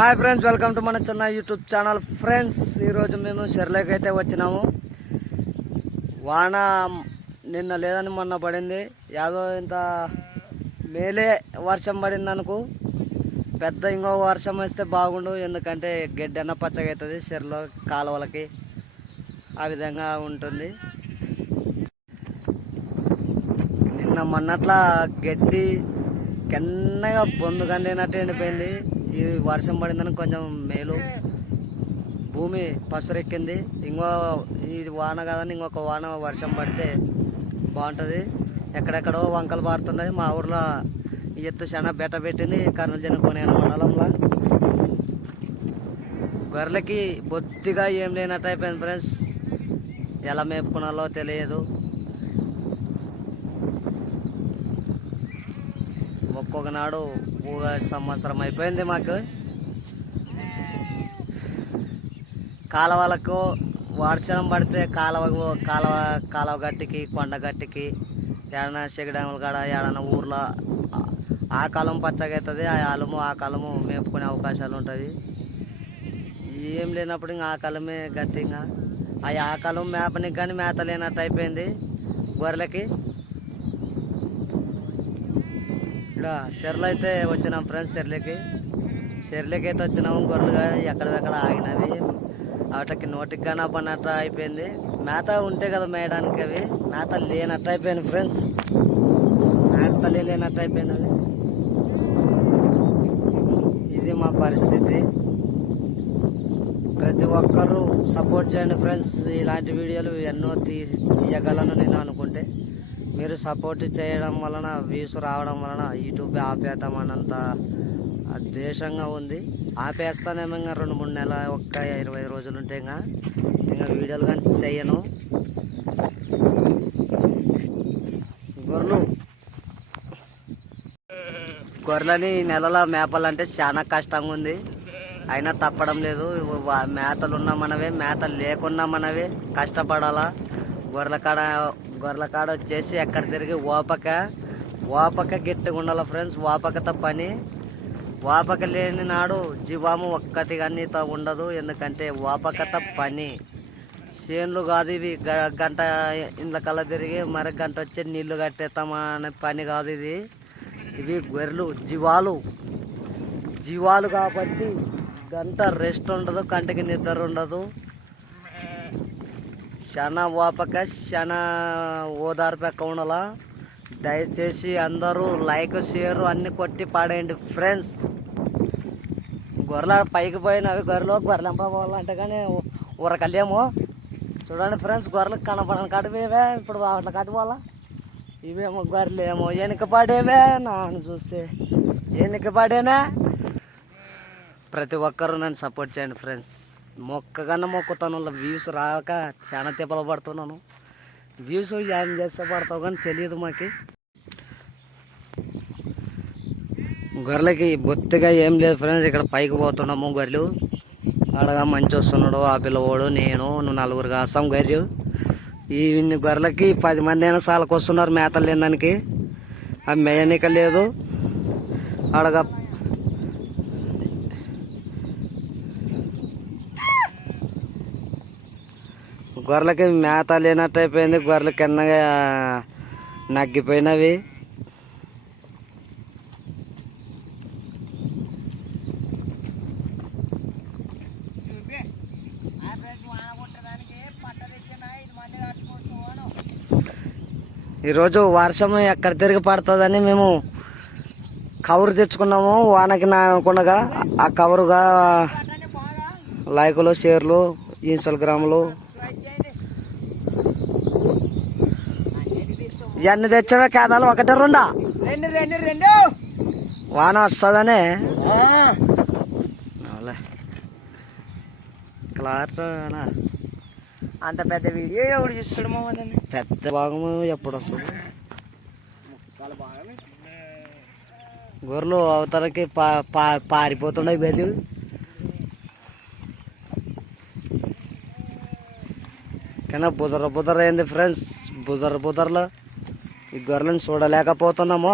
Hi friends welcome to మన చిన్న YouTube channel friends ఈరోజు మేము చెర్లోకి అయితే వచ్చినాము. వాన నిన్న లేదని మొన్న పడింది. యాదో ఇంత మేలే వర్షం పడింది అనుకో. పెద్ద ఇంకో వర్షం వస్తే బాగుండు. ఎందుకంటే గడ్డి అన్న పచ్చగా అవుతుంది షెర్లో కాలువలకి. ఆ విధంగా ఉంటుంది. నిన్న మొన్నట్లా గడ్డి కెన్నగా బొందు కండినట్టు ఎండిపోయింది. ఈ వర్షం పడిందని కొంచెం మేలు. భూమి పసరెక్కింది. ఇంకో ఇది వాన కాదని ఇంకొక వాన వర్షం పడితే బాగుంటుంది. ఎక్కడెక్కడో వంకలు పారుతున్నాయి. మా ఊర్లో ఈ ఎత్తు చాలా బెట్ట పెట్టింది కర్నూలు జిల్లా మండలంలో. గొర్రెలకి బొత్తిగా ఏం లేనట్టు అయిపోయింది ఫ్రెండ్స్. ఎలా మేపుకున్నాలో తెలియదు. ఒక్కొక్క నాడు ఉగాది సంవత్సరం అయిపోయింది మాకు. కాలువలకు వర్షం పడితే కాలువ కాలువ కాలువ గట్టికి కొండ గట్టికి ఏడన్నా చెగడాముల కాడ ఏడైనా ఊర్లో ఆ- కాలం పచ్చగా అవుతుంది ఆ కాలము ఆ కాలము మేపుకునే అవకాశాలు ఉంటుంది. ఏం లేనప్పుడు ఇంకా ఆ కాలమే గట్టి ఇంకా ఆ ఆ కాలం మేపనికి కానీ మేత లేనట్టు అయిపోయింది గొర్రెలకి. ఇక్కడ షెర్లు అయితే వచ్చినాం ఫ్రెండ్స్ షెర్లకి షెర్లకి అయితే వచ్చినాము గొర్రెలుగా ఎక్కడెక్కడ ఆగినవి. వాటికి నోటికి కనపడినట్టు అయిపోయింది. మేత ఉంటే కదా మేయడానికి అవి. మేత లేనట్టు అయిపోయింది ఫ్రెండ్స్. మేత లేనట్టు అయిపోయింది ఇది మా పరిస్థితి. ప్రతి ఒక్కరూ సపోర్ట్ చేయండి ఫ్రెండ్స్. ఇలాంటి వీడియోలు ఎన్నో తీ తీయగలను నేను అనుకుంటే. మీరు సపోర్ట్ చేయడం వలన వ్యూస్ రావడం వలన యూట్యూబ్ ఆపేద్దామన్నంత ద్వేషంగా ఉంది. ఆపేస్తానేమో ఇంకా రెండు మూడు నెలల ఒక్క ఇరవై రోజులు ఉంటే ఇంకా ఇంకా వీడియోలు కానీ చేయను. గొర్రెలు. గొర్రెలని నెలల మేపాలంటే చాలా కష్టంగా ఉంది. అయినా తప్పడం లేదు. మేతలు ఉన్న మనవే మేతలు లేకున్నా మనవే కష్టపడాలా. గొర్రెల కాడ గొర్రెల కాడ వచ్చేసి ఎక్కడ తిరిగి ఓపక ఓపక గట్టిగా ఉండాలి ఫ్రెండ్స్ ఓపకతో పని. ఓపక లేని నాడు జీవాము ఒక్కటి కానీ ఉండదు ఎందుకంటే వాపకత పని. చేన్లు కాదు ఇవి గ- గంట ఇండ్ల కల్లా తిరిగి మరి గంట వచ్చి నీళ్ళు కట్టేస్తామా అనే పని కాదు ఇది. ఇవి గొర్రెలు జీవాలు. జీవాలు కాబట్టి గంట రెస్ట్ ఉండదు కంటికి నిద్ర ఉండదు. చాలా ఓపక క్షణ ఓదార్పక ఉండాల దయచేసి అందరూ లైక్ షేర్ అన్ని కొట్టి పాడేయండి ఫ్రెండ్స్. గొర్రెల పైకి పోయినవి గొర్రెలు గొర్రెలు ఎంపవాలంటే కానీ ఊరకలేమో. చూడండి ఫ్రెండ్స్ గొర్రెలకు కనపడని కాడివేవే ఇప్పుడు వాటిని కాటి ఇవేమో గొర్రెలేమో వెనక పడేవే నాన్న చూస్తే వెనుక పడేనా. ప్రతి ఒక్కరూ నన్ను సపోర్ట్ చేయండి ఫ్రెండ్స్. మొక్కగానే మొక్కుతాను వ్యూస్ రాక చాలా తిప్పలు పడుతున్నాను. వ్యూస్ ఏం చేస్తే పడతావు కానీ తెలియదు మాకి. గొర్రెలకి బొత్తిగా ఏం లేదు ఫ్రెండ్స్ ఇక్కడ పైకి పోతున్నాము గొర్రెలు. అడగా మంచి వస్తున్నాడు ఆ పిల్లవాడు నేను నువ్వు నలుగురు కాస్తాం గొర్రెలు. ఈ ఇన్ని గొర్రెలకి పది మంది అయినా సాలకు వస్తున్నారు మేతలు లేదానికి అవి మేయనిక లేదు. అడగా గొర్రెలకి మేత లేనట్టు అయిపోయింది. గొర్రెలు కిందగా నగ్గిపోయినవి. ఈరోజు వర్షం ఎక్కడ తిరిగి పడుతుందని మేము కవర్ తెచ్చుకున్నాము. వానకి నాకుండగా ఆ కవరుగా లైకులు షేర్లు ఇన్స్టాగ్రాములు ఇవన్నీ తెచ్చావే కేదాలు ఒకటే రెండా? రెండు రెండు రెండు. వాన వస్తుందనే. క్లాస్ అంత పెద్ద వీడియో ఎవడు చూస్తాడు మమ్మల్ని పెద్ద భాగము ఎప్పుడు వస్తుంది? గొర్రెలు అవతలకి పా పా పారిపోతున్నాయి ఏనా బుదర బుదర అయింది ఫ్రెండ్స్? బుదర బుదరలో ఈ గొర్రెలను చూడలేకపోతున్నాము.